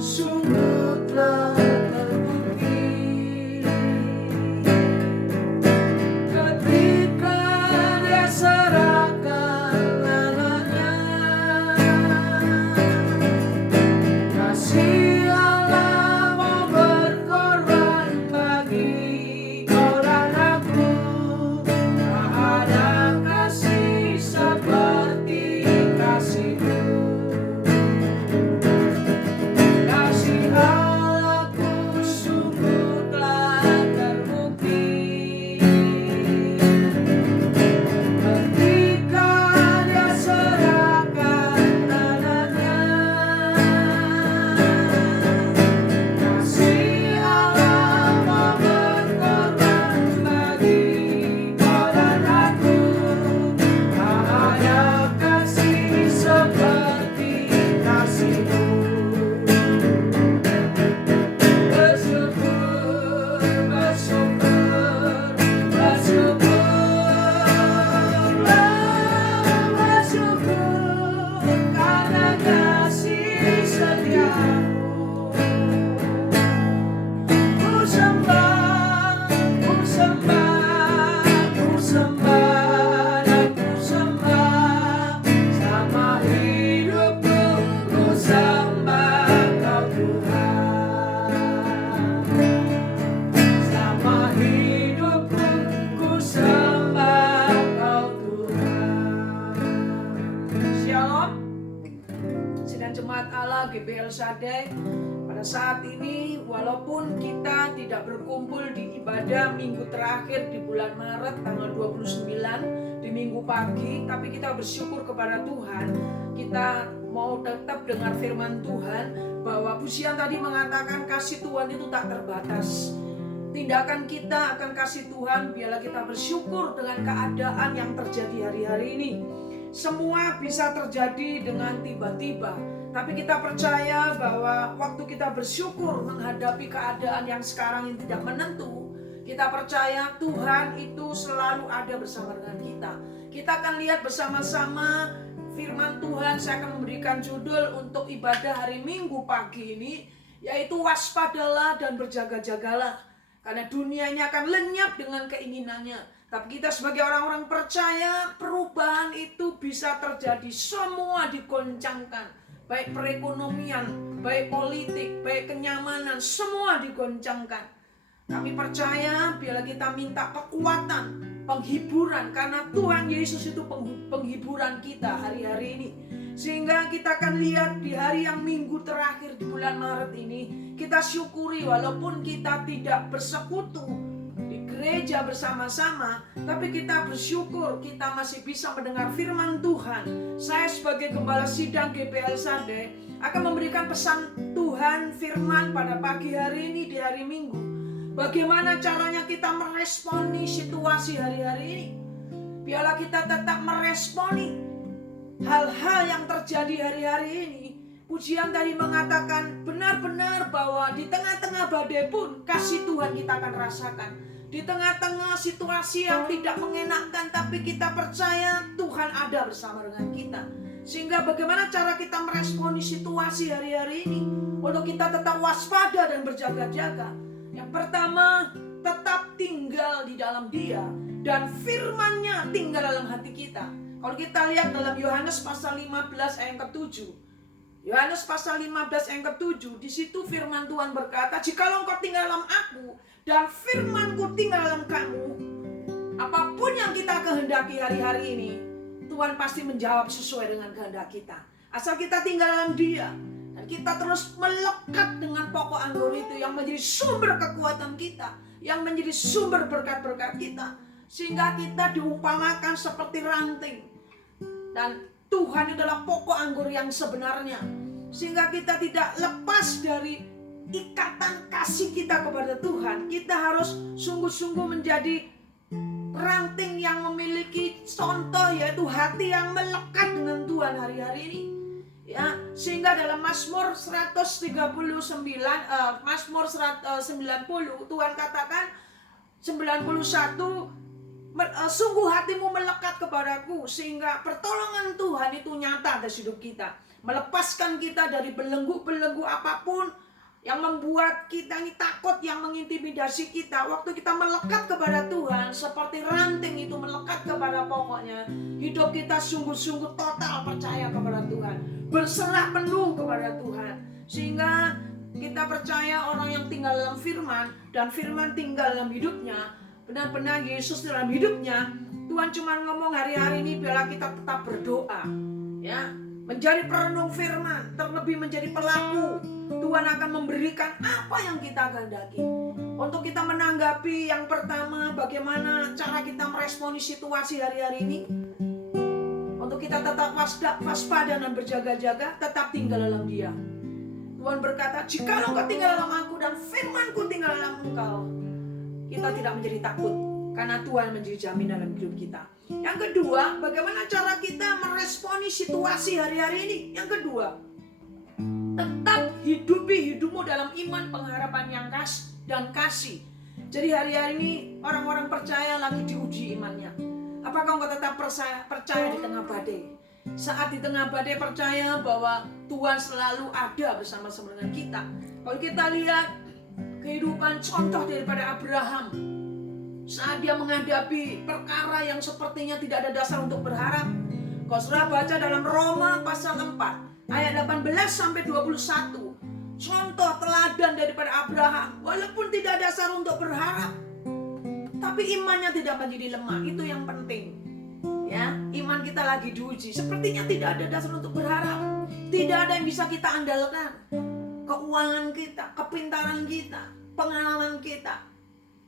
Sungguh telah terbukti ketika Dia serahkan anaknya. Kasih Allah mau berkorban bagi kau dan aku. Tak ada kasih seperti kasih-Mu. Kasih Allahku sungguh telah terbukti ketika Dia serahkan anaknya. Kasih Allah mau berkorban bagi kau dan aku. Tak ada kasih seperti kasih-Mu. Bersyukur, bersyukur, bersyukur karena kasih setia-Mu. Ku sembah, ku sembah, ku sembah dan ku sembah. Sama hidupku ku sembah Kau Tuhan. Sama hidupku ku sembah Kau Tuhan. Shalom. Sidang Jemaat Allah GBL Sadek, pada saat ini walaupun kita tidak berkumpul di ibadah minggu terakhir di bulan Maret tanggal 29 di minggu pagi, tapi kita bersyukur kepada Tuhan. Kita mau tetap dengar firman Tuhan bahwa pujian tadi mengatakan kasih Tuhan itu tak terbatas. Tindakan kita akan kasih Tuhan, biarlah kita bersyukur dengan keadaan yang terjadi hari-hari ini. Semua bisa terjadi dengan tiba-tiba, tapi kita percaya bahwa waktu kita bersyukur menghadapi keadaan yang sekarang yang tidak menentu, kita percaya Tuhan itu selalu ada bersama dengan kita. Kita akan lihat bersama-sama firman Tuhan. Saya akan memberikan judul untuk ibadah hari Minggu pagi ini, yaitu waspadalah dan berjaga-jagalah. Karena dunia ini akan lenyap dengan keinginannya. Tapi kita sebagai orang-orang percaya, perubahan itu bisa terjadi. Semua digoncangkan. Baik perekonomian, baik politik, baik kenyamanan, semua digoncangkan. Kami percaya, biarlah kita minta kekuatan, penghiburan. Karena Tuhan Yesus itu penghiburan kita hari-hari ini. Sehingga kita akan lihat di hari yang minggu terakhir di bulan Maret ini, kita syukuri walaupun kita tidak bersekutu di gereja bersama-sama, tapi kita bersyukur kita masih bisa mendengar firman Tuhan. Saya sebagai Gembala Sidang GBL Sade akan memberikan pesan Tuhan firman pada pagi hari ini di hari Minggu. Bagaimana caranya kita meresponi situasi hari-hari ini? Biarlah kita tetap meresponi hal-hal yang terjadi hari-hari ini. Pujian tadi mengatakan benar-benar bahwa di tengah-tengah badai pun kasih Tuhan kita akan rasakan. Di tengah-tengah situasi yang tidak mengenakan, tapi kita percaya Tuhan ada bersama dengan kita. Sehingga bagaimana cara kita meresponi situasi hari-hari ini? Untuk kita tetap waspada dan berjaga-jaga. Yang pertama, tetap tinggal di dalam Dia dan firman-Nya tinggal dalam hati kita. Kalau kita lihat dalam Yohanes pasal 15 ayat ke-7. Yohanes pasal 15 ayat ke-7, di situ firman Tuhan berkata, "Jikalau engkau tinggal dalam aku dan firman-Ku tinggal dalam kamu, apapun yang kita kehendaki hari-hari ini, Tuhan pasti menjawab sesuai dengan kehendak kita. Asal kita tinggal dalam Dia dan kita terus melekat dengan pokok anggur itu yang menjadi sumber kekuatan kita, yang menjadi sumber berkat-berkat kita, sehingga kita diumpamakan seperti ranting. Dan Tuhan adalah pokok anggur yang sebenarnya, sehingga kita tidak lepas dari ikatan kasih kita kepada Tuhan. Kita harus sungguh-sungguh menjadi ranting yang memiliki contoh, yaitu hati yang melekat dengan Tuhan hari-hari ini. Ya, sehingga dalam Mazmur 139, Mazmur 90, Tuhan katakan 91, sungguh hatimu melekat kepadaku, sehingga pertolongan Tuhan itu nyata atas hidup kita. melepaskan kita dari belenggu-belenggu apapun yang membuat kita ini takut, yang mengintimidasi kita. Waktu kita melekat kepada Tuhan, seperti ranting itu melekat kepada pokoknya, hidup kita sungguh-sungguh total percaya kepada Tuhan, berserah penuh kepada Tuhan, sehingga kita percaya orang yang tinggal dalam firman, dan firman tinggal dalam hidupnya, benar-benar Yesus dalam hidupnya. Tuhan cuma ngomong hari-hari ini biarlah kita tetap berdoa, ya, menjadi perenung firman, terlebih menjadi pelaku. Tuhan akan memberikan apa yang kita kehendaki. Untuk kita menanggapi, yang pertama, bagaimana cara kita meresponi situasi hari-hari ini. Untuk kita tetap waspada dan berjaga-jaga, tetap tinggal dalam Dia. Tuhan berkata, jikalau engkau tinggal dalam aku dan firman-Ku tinggal dalam engkau, kita tidak menjadi takut, karena Tuhan menjadi jaminan dalam hidup kita. Yang kedua, bagaimana cara kita meresponi situasi hari-hari ini. Yang kedua, tetap hidupi hidupmu dalam iman, pengharapan yang dan kasih. Jadi hari-hari ini orang-orang percaya lagi diuji imannya. Apakah engkau tetap percaya di tengah badai? Saat di tengah badai percaya bahwa Tuhan selalu ada bersama-sama dengan kita. Kalau kita lihat kehidupan contoh daripada Abraham, saat dia menghadapi perkara yang sepertinya tidak ada dasar untuk berharap. Kau sudah baca dalam Roma pasal 4 ayat 18-21. Contoh teladan daripada Abraham. Walaupun tidak ada dasar untuk berharap, tapi imannya tidak menjadi lemah. Itu yang penting. Ya, iman kita lagi diuji. Sepertinya tidak ada dasar untuk berharap. Tidak ada yang bisa kita andalkan. Keuangan kita, kepintaran kita, pengalaman kita.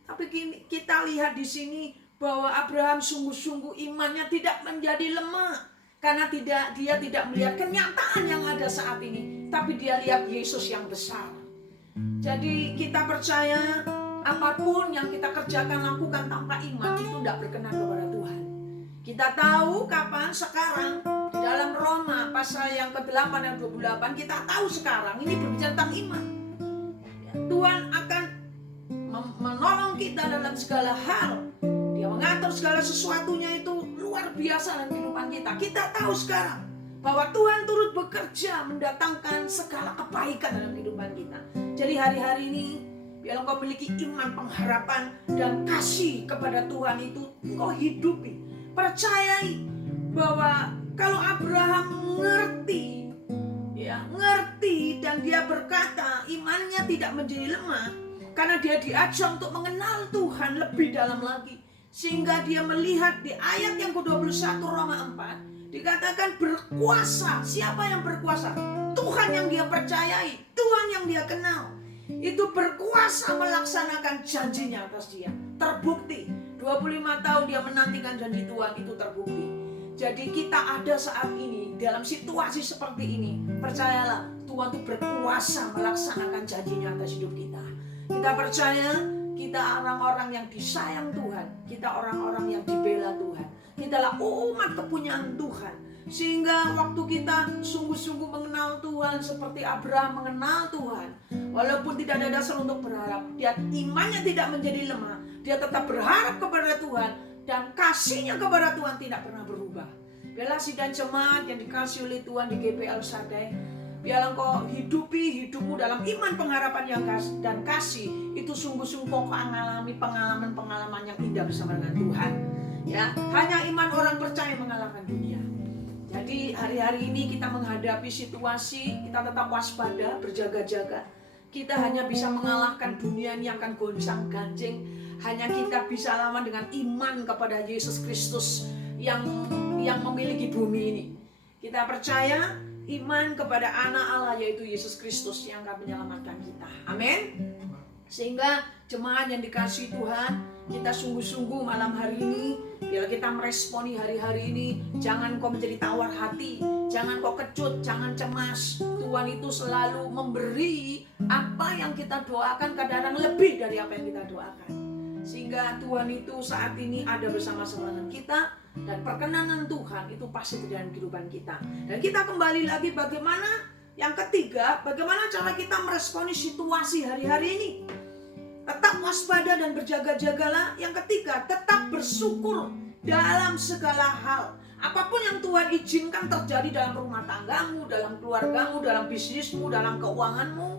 Tapi kita lihat di sini bahwa Abraham sungguh-sungguh imannya tidak menjadi lemah. Karena dia tidak melihat kenyataan yang ada saat ini, tapi dia lihat Yesus yang besar. Jadi kita percaya apapun yang kita kerjakan, lakukan tanpa iman itu tidak berkenan kepada Tuhan. Kita tahu kapan sekarang di dalam Roma pasal yang ke-8 dan 28, kita tahu sekarang ini berbicara tentang iman. Tuhan akan menolong kita dalam segala hal. Dia mengatur segala sesuatunya itu luar biasa dalam kehidupan kita. Kita tahu sekarang bahwa Tuhan turut bekerja mendatangkan segala kebaikan dalam kehidupan kita. Jadi hari-hari ini biar engkau memiliki iman, pengharapan, dan kasih kepada Tuhan itu engkau hidupi. Percayai bahwa kalau Abraham ngerti dan dia berkata imannya tidak menjadi lemah, karena dia diajak untuk mengenal Tuhan lebih dalam lagi. Sehingga dia melihat di ayat yang ke-21 Roma 4 dikatakan berkuasa. Siapa yang berkuasa? Tuhan yang dia percayai, Tuhan yang dia kenal. Itu berkuasa melaksanakan janjinya atas dia. Terbukti 25 tahun dia menantikan janji Tuhan, itu terbukti. Jadi kita ada saat ini dalam situasi seperti ini, percayalah Tuhan itu berkuasa melaksanakan janjinya atas hidup kita. Kita percaya kita orang-orang yang disayang Tuhan, kita orang-orang yang dibela Tuhan, kita lah umat kepunyaan Tuhan. Sehingga waktu kita sungguh-sungguh mengenal Tuhan seperti Abraham mengenal Tuhan, walaupun tidak ada dasar untuk berharap, dia imannya tidak menjadi lemah, dia tetap berharap kepada Tuhan, dan kasihnya kepada Tuhan tidak pernah berubah. Biarlah sidang jemaat yang dikasih oleh Tuhan di GPL Sadai, biarlah engkau hidupi hidupmu dalam iman, pengharapan yang dan kasih. Itu sungguh-sungguh kau mengalami pengalaman-pengalaman yang indah bersama dengan Tuhan. Ya, hanya iman orang percaya mengalahkan dunia. Jadi hari-hari ini kita menghadapi situasi, kita tetap waspada, berjaga-jaga. Kita hanya bisa mengalahkan dunia ini akan goncang-ganjing. Hanya kita bisa lawan dengan iman kepada Yesus Kristus yang memiliki bumi ini. Kita percaya iman kepada anak Allah yaitu Yesus Kristus yang akan menyelamatkan kita. Amin. Sehingga jemaat yang dikasihi Tuhan, kita sungguh-sungguh malam hari ini biar kita meresponi hari-hari ini. Jangan kau menjadi tawar hati, jangan kau kecut, jangan cemas. Tuhan itu selalu memberi apa yang kita doakan, kadang-kadang lebih dari apa yang kita doakan. Sehingga Tuhan itu saat ini ada bersama-sama dengan kita, dan perkenanan Tuhan itu pasti di dalam kehidupan kita. Dan kita kembali lagi bagaimana yang ketiga, bagaimana cara kita meresponi situasi hari-hari ini. Tetap waspada dan berjaga-jagalah. Yang ketiga, tetap bersyukur dalam segala hal. Apapun yang Tuhan izinkan terjadi dalam rumah tanggamu, dalam keluargamu, dalam bisnismu, dalam keuanganmu,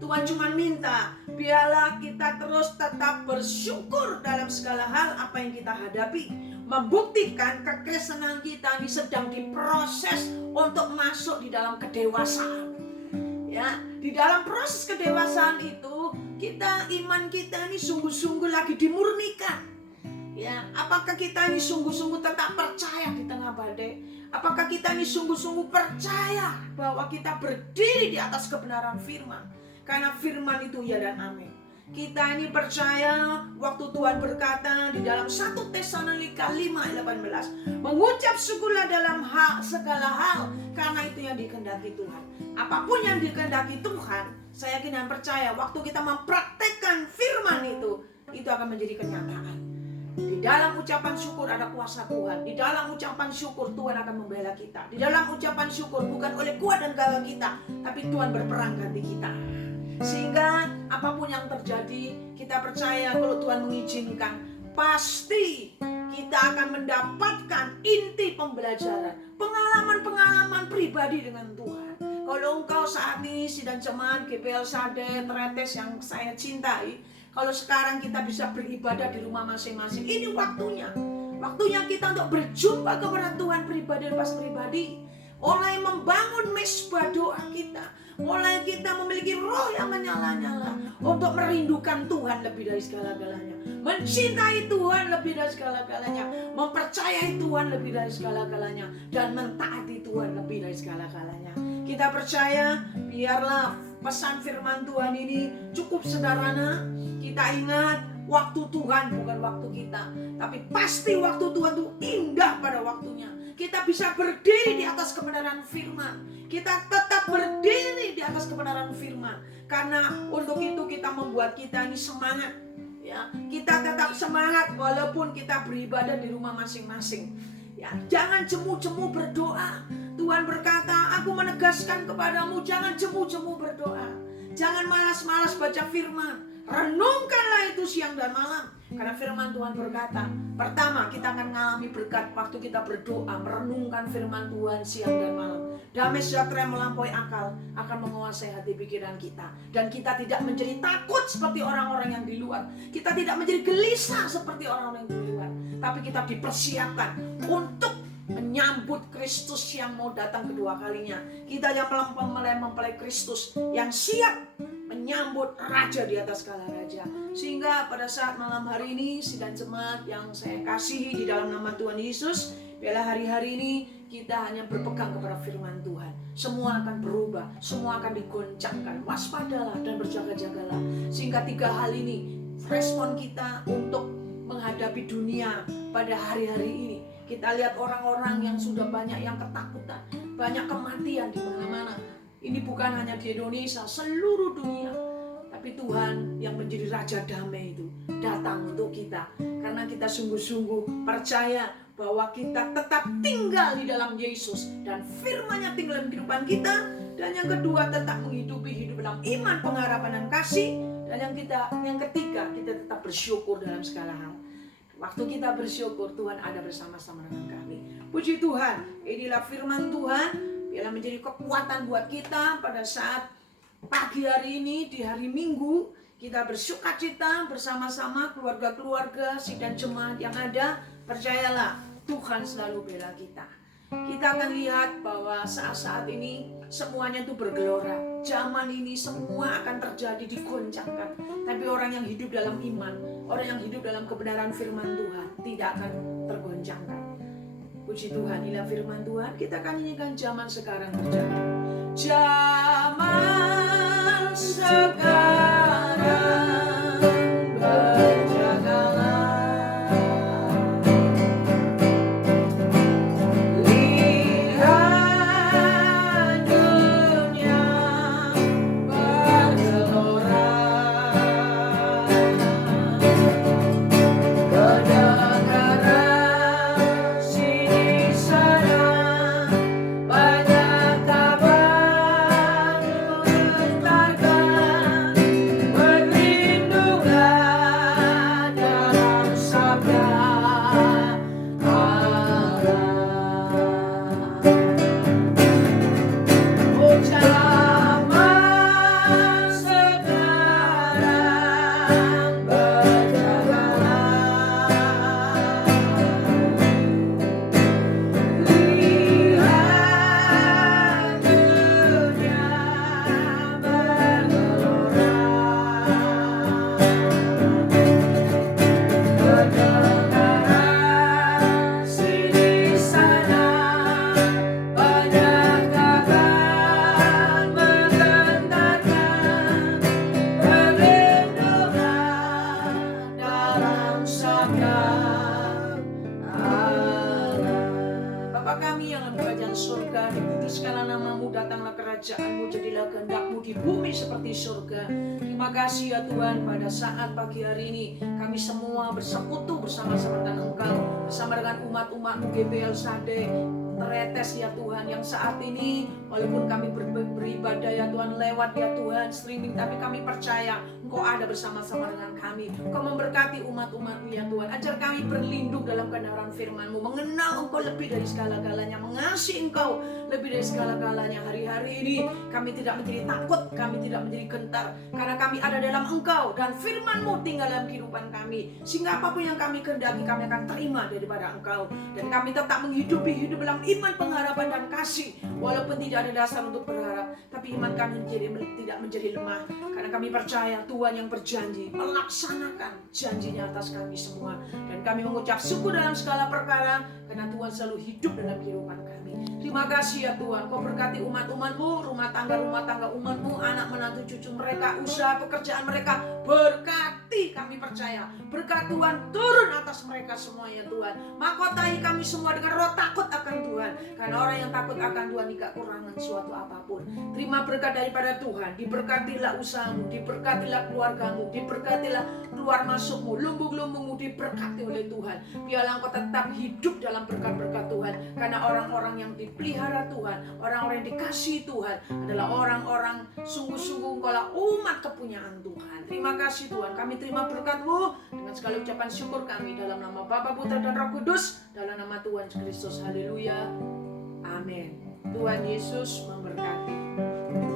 Tuhan cuma minta biarlah kita terus tetap bersyukur dalam segala hal apa yang kita hadapi, membuktikan kekristenan kita ini sedang diproses untuk masuk di dalam kedewasaan. Ya, di dalam proses kedewasaan itu iman kita ini sungguh-sungguh lagi dimurnikan. Ya, apakah kita ini sungguh-sungguh tetap percaya di tengah badai? Apakah kita ini sungguh-sungguh percaya bahwa kita berdiri di atas kebenaran firman? Karena firman itu ya dan amin. Kita ini percaya waktu Tuhan berkata di dalam 1 Tesalonika 5:18, mengucap syukurlah dalam segala hal, karena itu yang dikehendaki Tuhan. Apapun yang dikehendaki Tuhan, saya yakin dan percaya waktu kita mempraktekkan firman itu akan menjadi kenyataan. Di dalam ucapan syukur ada kuasa Tuhan. Di dalam ucapan syukur Tuhan akan membela kita. Di dalam ucapan syukur bukan oleh kuat dan gagah kita, tapi Tuhan berperang ganti kita. Sehingga apapun yang terjadi, kita percaya kalau Tuhan mengizinkan, pasti kita akan mendapatkan inti pembelajaran, pengalaman-pengalaman pribadi dengan Tuhan. Kalau engkau saat ini sidang jemaat GBL Sade Tretes yang saya cintai, kalau sekarang kita bisa beribadah di rumah masing-masing, ini waktunya kita untuk berjumpa kepada Tuhan pribadi dan pas pribadi. Mulai membangun mesbah doa kita, mulai kita memiliki roh yang menyala-nyala untuk merindukan Tuhan lebih dari segala-galanya, mencintai Tuhan lebih dari segala-galanya, mempercayai Tuhan lebih dari segala-galanya, dan mentaati Tuhan lebih dari segala-galanya. Kita percaya biarlah pesan firman Tuhan ini cukup sederhana. Kita ingat waktu Tuhan bukan waktu kita, tapi pasti waktu Tuhan itu indah pada waktunya. Kita bisa berdiri di atas kebenaran firman. Kita tetap berdiri di atas kebenaran firman. Karena untuk itu kita membuat kita ini semangat. Ya, kita tetap semangat walaupun kita beribadah di rumah masing-masing. Ya, jangan jemu-jemu berdoa. Tuhan berkata, aku menegaskan kepadamu, jangan jemu-jemu berdoa. Jangan malas-malas baca firman. Renungkanlah itu siang dan malam. Karena firman Tuhan berkata, pertama kita akan mengalami berkat waktu kita berdoa, merenungkan firman Tuhan siang dan malam. Damai sejahtera yang melampaui akal akan menguasai hati pikiran kita. Dan kita tidak menjadi takut seperti orang-orang yang di luar. Kita tidak menjadi gelisah seperti orang-orang yang di luar. Tapi kita dipersiapkan untuk menyambut Kristus yang mau datang kedua kalinya. Kita yang mempelai Kristus yang siap menyambut Raja di atas segala raja. Sehingga pada saat malam hari ini, sidang jemaat yang saya kasihi di dalam nama Tuhan Yesus, biarlah hari-hari ini kita hanya berpegang kepada firman Tuhan. Semua akan berubah, semua akan digoncangkan. Waspadalah dan berjaga-jagalah. Sehingga 3 hal ini respon kita untuk menghadapi dunia pada hari-hari ini. Kita lihat orang-orang yang sudah banyak yang ketakutan, banyak kematian di mana-mana. Ini bukan hanya di Indonesia, seluruh dunia. Tapi Tuhan yang menjadi Raja Damai itu datang untuk kita. Karena kita sungguh-sungguh percaya bahwa kita tetap tinggal di dalam Yesus. Dan firman-Nya tinggal dalam kehidupan kita. Dan yang kedua, tetap menghidupi hidup dalam iman, pengharapan, dan kasih. Dan yang ketiga, kita tetap bersyukur dalam segala hal. Waktu kita bersyukur, Tuhan ada bersama-sama dengan kami. Puji Tuhan, inilah firman Tuhan. Biarlah menjadi kekuatan buat kita pada saat pagi hari ini, di hari Minggu. Kita bersukacita bersama-sama keluarga-keluarga, sidang jemaat yang ada. Percayalah, Tuhan selalu bela kita. Kita akan lihat bahwa saat-saat ini semuanya itu bergelora. Zaman ini semua akan terjadi, digoncangkan. Tapi orang yang hidup dalam iman, orang yang hidup dalam kebenaran firman Tuhan tidak akan tergoncangkan. Puji Tuhan, inilah firman Tuhan. Kita akan nyanyikan zaman sekarang terjadi. Zaman sekarang berjagalah. Lihat dunia bergelora. Kedengaran sini sana banyak kabar menggetarkan. supaya kehendak-Mu di bumi seperti surga. Terima kasih ya Tuhan, pada saat pagi hari ini kami semua bersekutu bersama-sama dengan Engkau, bersama dengan umat-umat-Mu GBL Sade Teretes ya Tuhan, yang saat ini walaupun kami beribadah ya Tuhan lewat ya Tuhan streaming, tapi kami percaya Engkau ada bersama-sama dengan kami. Engkau memberkati umat-umat-Mu ya Tuhan, ajar kami berlindung dalam kebenaran firman-Mu, mengenal Engkau lebih dari segala-galanya, mengasihi Engkau lebih dari segala-galanya. Hari-hari ini kami tidak menjadi takut, kami tidak menjadi gentar, karena kami ada dalam Engkau dan firman-Mu tinggal dalam kehidupan kami, sehingga apapun yang kami kehendaki kami akan terima daripada Engkau, dan kami tetap menghidupi hidup dalam iman, pengharapan, dan kasih. Walaupun tidak ada dasar untuk berharap, tapi iman kami tidak menjadi lemah, karena kami percaya Tuhan yang berjanji melaksanakan janjinya atas kami semua. Dan kami mengucap syukur dalam segala perkara, karena Tuhan selalu hidup dalam kehidupan kami. Terima kasih ya Tuhan, Kau berkati umat-umat-Mu, rumah tangga umat-Mu, anak menantu cucu mereka, usaha pekerjaan mereka. Berkati, kami percaya berkat Tuhan turun atas mereka semua ya Tuhan. Mahkotai kami semua dengan roh takut akan Tuhan, karena orang yang takut akan Tuhan tidak kurangan suatu apapun. Terima berkat daripada Tuhan, diberkatilah usahamu, diberkatilah keluargamu, diberkatilah keluar masukmu, lumbung-lumbungmu diberkati oleh Tuhan. Biarlah Engkau tetap hidup dalam berkat-berkat Tuhan, karena orang-orang yang dipelihara Tuhan, orang-orang yang dikasihi Tuhan adalah orang-orang sungguh-sungguh Engkaulah umat kepunyaan Tuhan. Terima kasih Tuhan, kami terima berkat-Mu dengan segala ucapan syukur kami dalam nama Bapa, Putra, dan Roh Kudus, dalam nama Tuhan Kristus. Haleluya, amin. Tuhan Yesus memberkati.